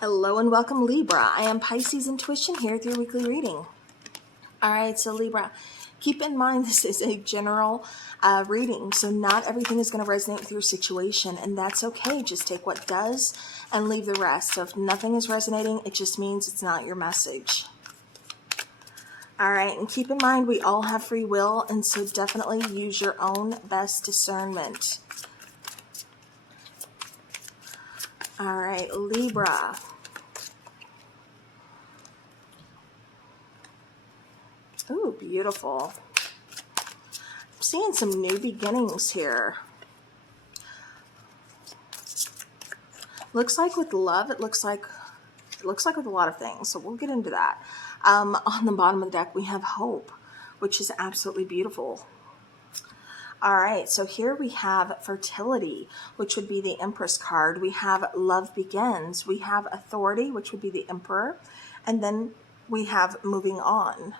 Hello and welcome, Libra. I am Pisces Intuition here with your weekly reading. All right, so Libra, keep in mind this is a general reading, so not everything is going to resonate with your situation, and that's okay. Just take what does and leave the rest. So if nothing is resonating, it just means it's not your message. All right, and keep in mind we all have free will, and so definitely use your own best discernment. All right, Libra. Ooh, beautiful. I'm seeing some new beginnings here. Looks like with love, it looks like with a lot of things. So we'll get into that. On the bottom of the deck, we have hope, which is absolutely beautiful. All right, so here we have fertility, which would be the Empress card. We have love begins. We have authority, which would be the Emperor. And then we have moving on.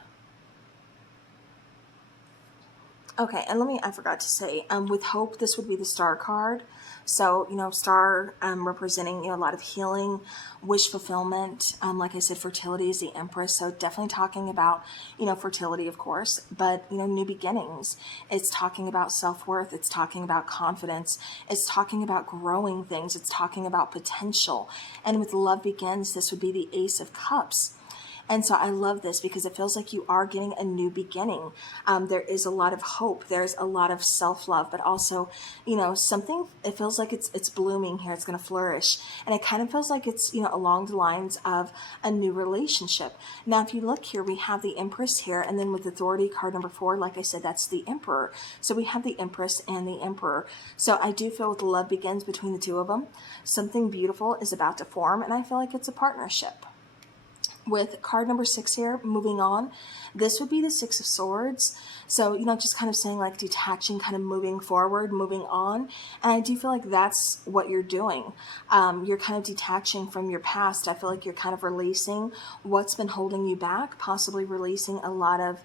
Okay, and I forgot to say, with hope, this would be the Star card. So, star representing, a lot of healing, wish fulfillment. Like I said, fertility is the Empress. So definitely talking about, fertility, of course, but, new beginnings. It's talking about self-worth. It's talking about confidence. It's talking about growing things. It's talking about potential. And with love begins, this would be the Ace of Cups. And so I love this because it feels like you are getting a new beginning. There is a lot of hope. There's a lot of self-love, but also, something, it feels like it's blooming here. It's going to flourish. And it kind of feels like it's, along the lines of a new relationship. Now, if you look here, we have the Empress here. And then with authority, card number 4, like I said, that's the Emperor. So we have the Empress and the Emperor. So I do feel with love begins between the two of them. Something beautiful is about to form. And I feel like it's a partnership. With card number 6 here, moving on, this would be the Six of Swords. So, just kind of saying like detaching, kind of moving forward, moving on. And I do feel like that's what you're doing. You're kind of detaching from your past. I feel like you're kind of releasing what's been holding you back, possibly releasing a lot of,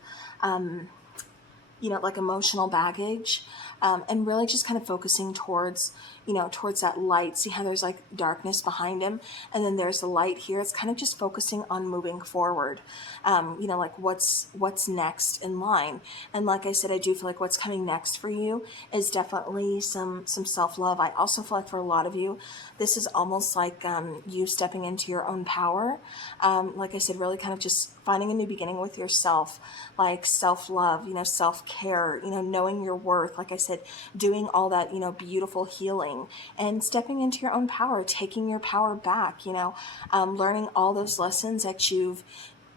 like emotional baggage. And really just kind of focusing towards that light. See how there's like darkness behind him, and then there's the light here. It's kind of just focusing on moving forward. Like what's next in line. And like I said, I do feel like what's coming next for you is definitely some self-love. I also feel like for a lot of you, this is almost like you stepping into your own power. Like I said, really kind of just finding a new beginning with yourself, like self-love, self-care, knowing your worth. Like I said, doing all that, beautiful healing and stepping into your own power, taking your power back, learning all those lessons that you've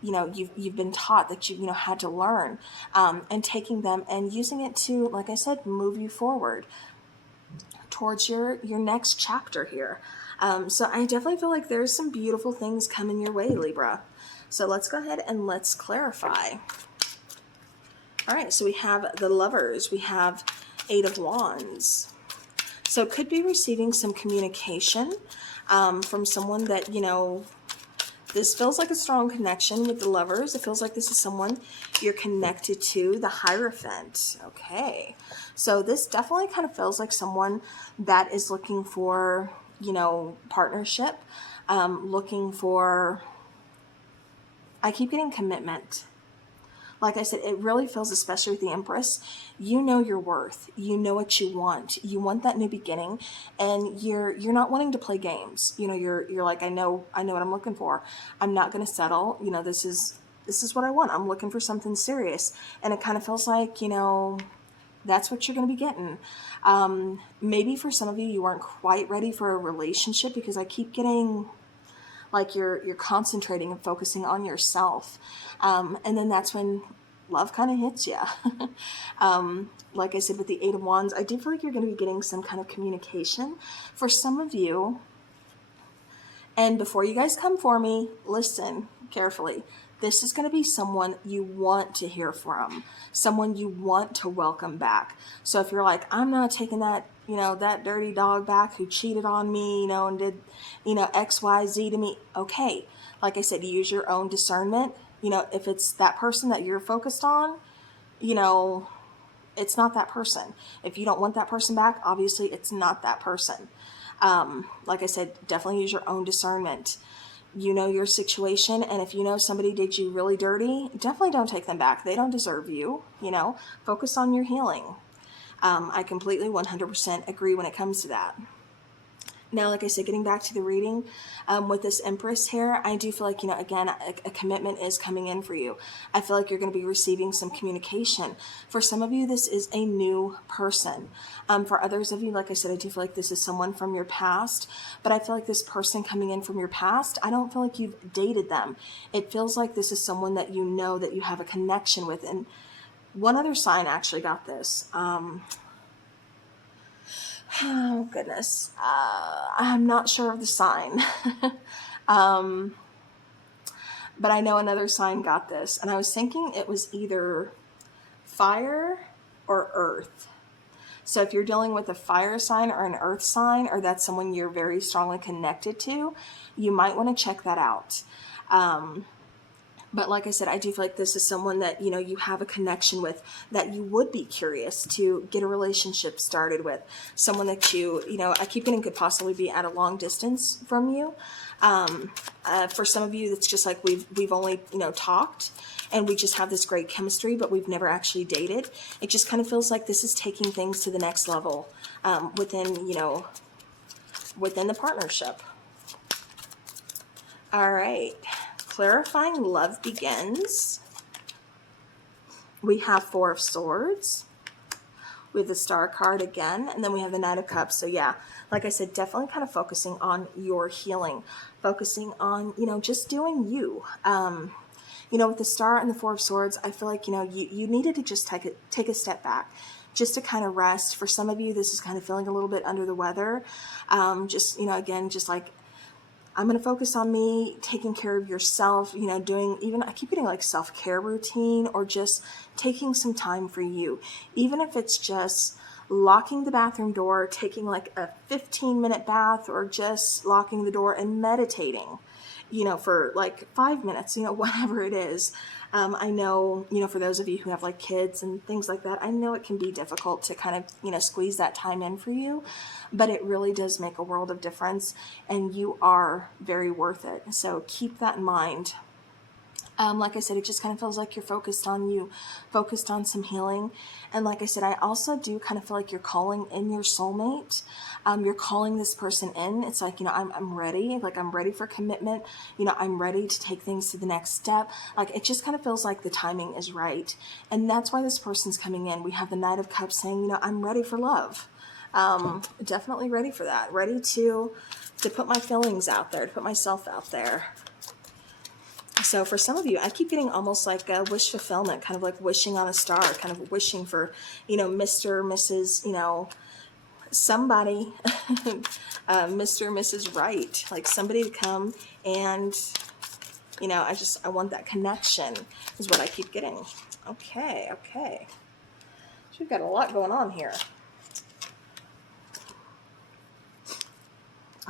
been taught, that you've, had to learn, and taking them and using it to, like I said, move you forward towards your next chapter here. So I definitely feel like there's some beautiful things coming your way, Libra. So let's go ahead and let's clarify. All right, so we have the Lovers. We have 8 of Wands. So it could be receiving some communication from someone that, this feels like a strong connection with the Lovers. It feels like this is someone you're connected to, the Hierophant. Okay, so this definitely kind of feels like someone that is looking for, partnership, looking for, I keep getting commitment. Like I said, it really feels, especially with the Empress, you know your worth. You know what you want. You want that new beginning, and you're not wanting to play games. You're like, I know what I'm looking for. I'm not going to settle. This is what I want. I'm looking for something serious, and it kind of feels like, that's what you're going to be getting. Maybe for some of you, you weren't quite ready for a relationship, because I keep getting like you're concentrating and focusing on yourself. And then that's when love kind of hits you. Like I said, with the 8 of Wands, I do feel like you're going to be getting some kind of communication for some of you. And before you guys come for me, listen carefully. This is going to be someone you want to hear from, someone you want to welcome back. So if you're like, I'm not taking that, that dirty dog back who cheated on me, and did, X, Y, Z to me. Okay. Like I said, use your own discernment. If it's that person that you're focused on, it's not that person. If you don't want that person back, obviously it's not that person. Like I said, definitely use your own discernment. You know your situation, and if you know somebody did you really dirty, definitely don't take them back. They don't deserve you, you know. Focus on your healing. I completely 100% agree when it comes to that. Now, like I said, getting back to the reading, with this Empress here, I do feel like, you know, again, a commitment is coming in for you. I feel like you're going to be receiving some communication. For some of you, this is a new person. For others of you, like I said, I do feel like this is someone from your past, but I feel like this person coming in from your past, I don't feel like you've dated them. It feels like this is someone that you know, that you have a connection with. And one other sign actually got this. Oh, goodness. I'm not sure of the sign. But I know another sign got this. And I was thinking it was either fire or earth. So if you're dealing with a fire sign or an earth sign, or that's someone you're very strongly connected to, you might want to check that out. But like I said, I do feel like this is someone that, you know, you have a connection with, that you would be curious to get a relationship started with. Someone that you know, I keep getting could possibly be at a long distance from you. For some of you, it's just like we've only, you know, talked, and we just have this great chemistry, but we've never actually dated. It just kind of feels like this is taking things to the next level within, you know, within the partnership. All right. Clarifying love begins. We have Four of Swords. We have the Star card again, and then we have the Knight of Cups. So yeah, like I said, definitely kind of focusing on your healing, focusing on, you know, just doing you. You know, with the Star and the Four of Swords, I feel like, you know, you needed to just take a step back, just to kind of rest. For some of you, this is kind of feeling a little bit under the weather. Just, you know, again, just like, I'm going to focus on me, taking care of yourself, you know, doing even, I keep getting like self-care routine, or just taking some time for you. Even if it's just locking the bathroom door, taking like a 15-minute bath, or just locking the door and meditating, you know, for like 5 minutes, you know, whatever it is. I know, you know, for those of you who have like kids and things like that, I know it can be difficult to kind of, you know, squeeze that time in for you, but it really does make a world of difference, and you are very worth it. So keep that in mind. Like I said, it just kind of feels like you're focused on you, focused on some healing. And like I said, I also do kind of feel like you're calling in your soulmate. You're calling this person in. It's like, you know, I'm ready. Like, I'm ready for commitment. You know, I'm ready to take things to the next step. Like, it just kind of feels like the timing is right. And that's why this person's coming in. We have the Knight of Cups saying, you know, I'm ready for love. Definitely ready for that. Ready to put my feelings out there, to put myself out there. So for some of you, I keep getting almost like a wish fulfillment, kind of like wishing on a star, kind of wishing for, you know, Mr., Mrs., you know, somebody, Mr., Mrs. Right, like somebody to come and, you know, I want that connection is what I keep getting. Okay, okay. So we've got a lot going on here.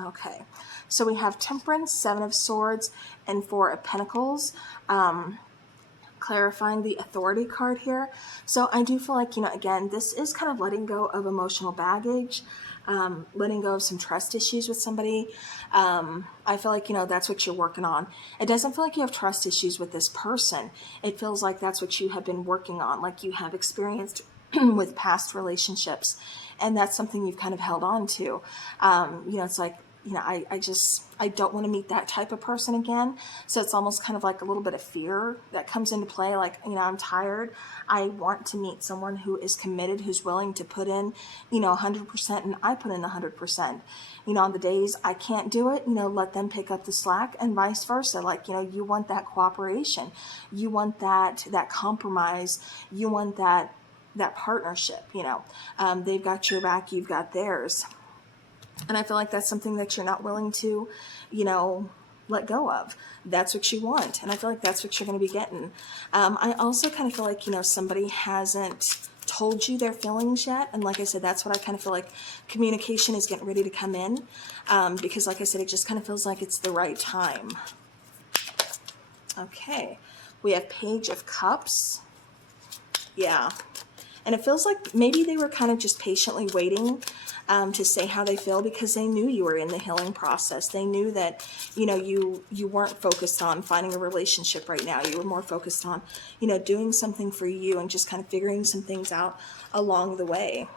Okay, so we have Temperance, Seven of Swords, and Four of Pentacles, clarifying the Authority card here. So I do feel like, you know, again, this is kind of letting go of emotional baggage, letting go of some trust issues with somebody. I feel like, you know, that's what you're working on. It doesn't feel like you have trust issues with this person. It feels like that's what you have been working on, like you have experienced with past relationships, and that's something you've kind of held on to. You know, it's like, you know, I don't want to meet that type of person again. So it's almost kind of like a little bit of fear that comes into play. Like, you know, I'm tired. I want to meet someone who is committed, who's willing to put in, you know, 100%, and I put in 100%. You know, on the days I can't do it, you know, let them pick up the slack, and vice versa. Like, you know, you want that cooperation. You want that compromise. You want that partnership, you know. They've got your back, you've got theirs. And I feel like that's something that you're not willing to, you know, let go of. That's what you want. And I feel like that's what you're going to be getting. I also kind of feel like, you know, somebody hasn't told you their feelings yet. And like I said, that's what I kind of feel like communication is getting ready to come in. Because like I said, it just kind of feels like it's the right time. Okay. We have Page of Cups. Yeah. And it feels like maybe they were kind of just patiently waiting to say how they feel, because they knew you were in the healing process. They knew that, you know, you weren't focused on finding a relationship right now. You were more focused on, you know, doing something for you and just kind of figuring some things out along the way.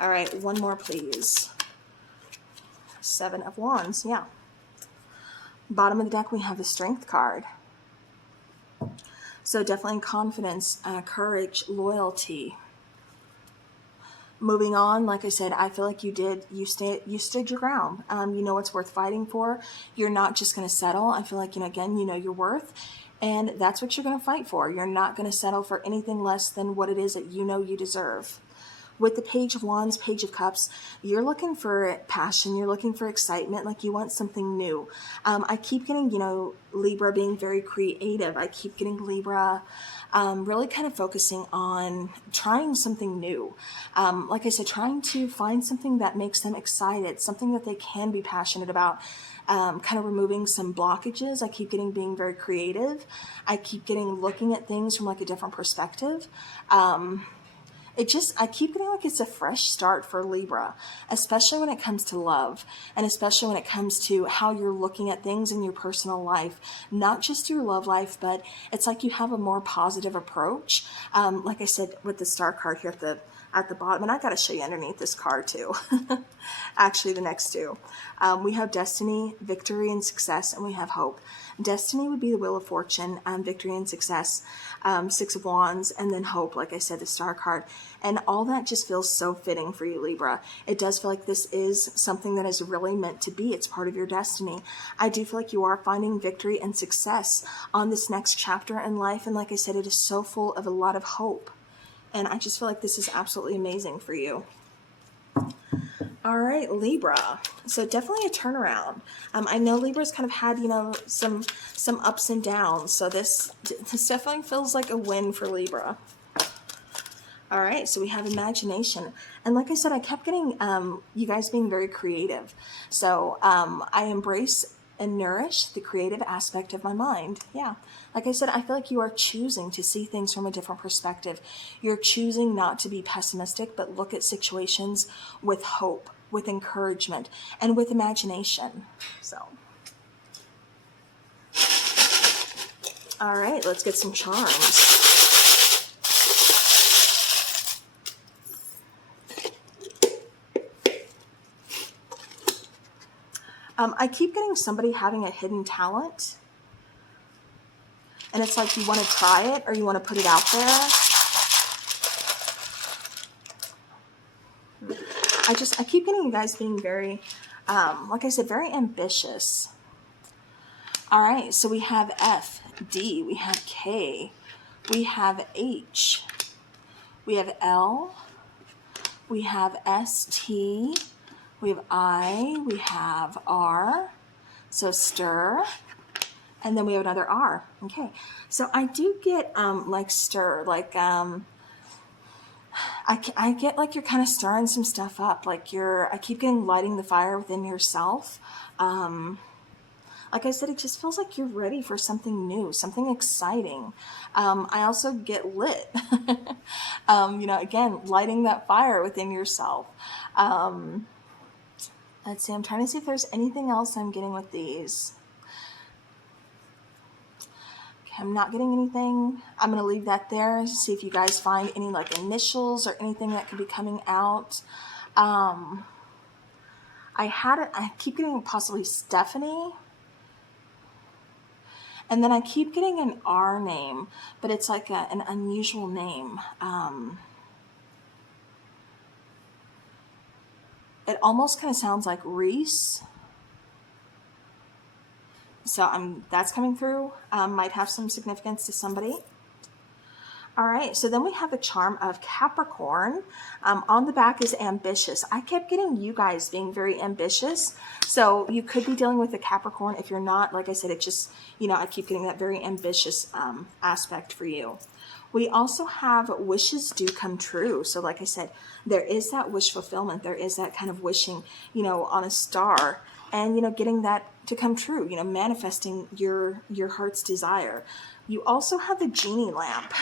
All right, one more, please. Seven of Wands, yeah. Bottom of the deck, we have the Strength card. So definitely confidence, courage, loyalty. Moving on, like I said, I feel like you stood your ground. You know what's worth fighting for. You're not just going to settle. I feel like, you know, again, you know your worth, and that's what you're going to fight for. You're not going to settle for anything less than what it is that you know you deserve. With the Page of Wands, Page of Cups, you're looking for passion. You're looking for excitement, like you want something new. I keep getting, you know, Libra being very creative. I keep getting Libra really kind of focusing on trying something new. Like I said, trying to find something that makes them excited, something that they can be passionate about. Kind of removing some blockages. I keep getting being very creative. I keep getting looking at things from like a different perspective. I keep getting like it's a fresh start for Libra, especially when it comes to love, and especially when it comes to how you're looking at things in your personal life, not just your love life, but it's like you have a more positive approach. Like I said, with the Star card here at the bottom, and I got to show you underneath this card too. Actually, the next two. We have destiny, victory, and success, and we have hope. Destiny would be the Wheel of Fortune, victory and success, Six of Wands, and then hope, like I said, the Star card. And all that just feels so fitting for you, Libra. It does feel like this is something that is really meant to be. It's part of your destiny. I do feel like you are finding victory and success on this next chapter in life. And like I said, it is so full of a lot of hope. And I just feel like this is absolutely amazing for you. All right, Libra. So definitely a turnaround. I know Libra's kind of had, you know, some ups and downs. So this definitely feels like a win for Libra. All right, so we have imagination. And like I said, I kept getting you guys being very creative. So I embrace and nourish the creative aspect of my mind. Yeah. Like I said, I feel like you are choosing to see things from a different perspective. You're choosing not to be pessimistic, but look at situations with hope, with encouragement, and with imagination. So, all right, let's get some charms. I keep getting somebody having a hidden talent. And it's like you want to try it or you want to put it out there. I keep getting you guys being very, like I said, very ambitious. All right, so we have F, D, we have K, we have H, we have L, we have S, T, we have I, we have R, so stir, and then we have another R. Okay, so I do get like stir, like I get like you're kind of stirring some stuff up, like I keep getting lighting the fire within yourself. Like I said, it just feels like you're ready for something new, something exciting. I also get lit. You know, again, lighting that fire within yourself. Let's see, I'm trying to see if there's anything else I'm getting with these. Okay, I'm not getting anything. I'm going to leave that there, see if you guys find any like initials or anything that could be coming out. I keep getting possibly Stephanie. And then I keep getting an R name, but it's like an unusual name. It almost kind of sounds like Reese. So that's coming through. Might have some significance to somebody. All right, so then we have the charm of Capricorn. On the back is ambitious. I kept getting you guys being very ambitious. So you could be dealing with a Capricorn. If you're not, like I said, it just, you know, I keep getting that very ambitious aspect for you. We also have wishes do come true. So like I said, there is that wish fulfillment. There is that kind of wishing, you know, on a star and, you know, getting that to come true, you know, manifesting your heart's desire. You also have the genie lamp.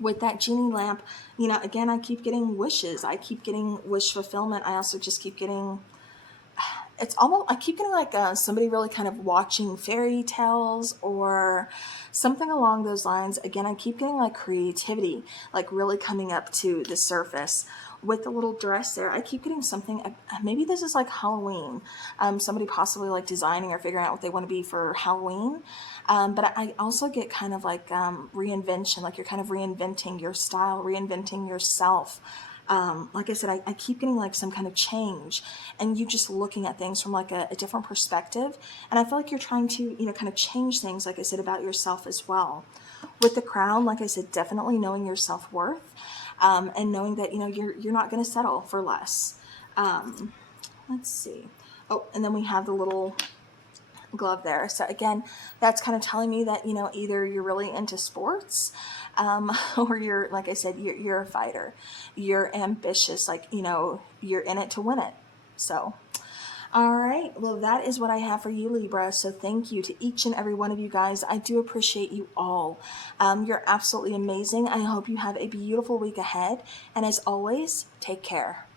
with that genie lamp, you know, again, I keep getting wishes. I keep getting wish fulfillment. I also just keep getting, it's almost, I keep getting like somebody really kind of watching fairy tales or something along those lines. Again, I keep getting like creativity, like really coming up to the surface. With the little dress there, I keep getting something, maybe this is like Halloween, somebody possibly like designing or figuring out what they want to be for Halloween. But I also get kind of like reinvention, like you're kind of reinventing your style, reinventing yourself. Like I said, I keep getting like some kind of change, and you just looking at things from like a different perspective. And I feel like you're trying to, you know, kind of change things, like I said, about yourself as well. With the crown, like I said, definitely knowing your self-worth, and knowing that, you know, you're not going to settle for less. Let's see. Oh, and then we have the little glove there. So again, that's kind of telling me that, you know, either you're really into sports, or you're, like I said, you're a fighter, you're ambitious, like, you know, you're in it to win it. So, all right. Well, that is what I have for you, Libra. So thank you to each and every one of you guys. I do appreciate you all. You're absolutely amazing. I hope you have a beautiful week ahead. And as always, take care.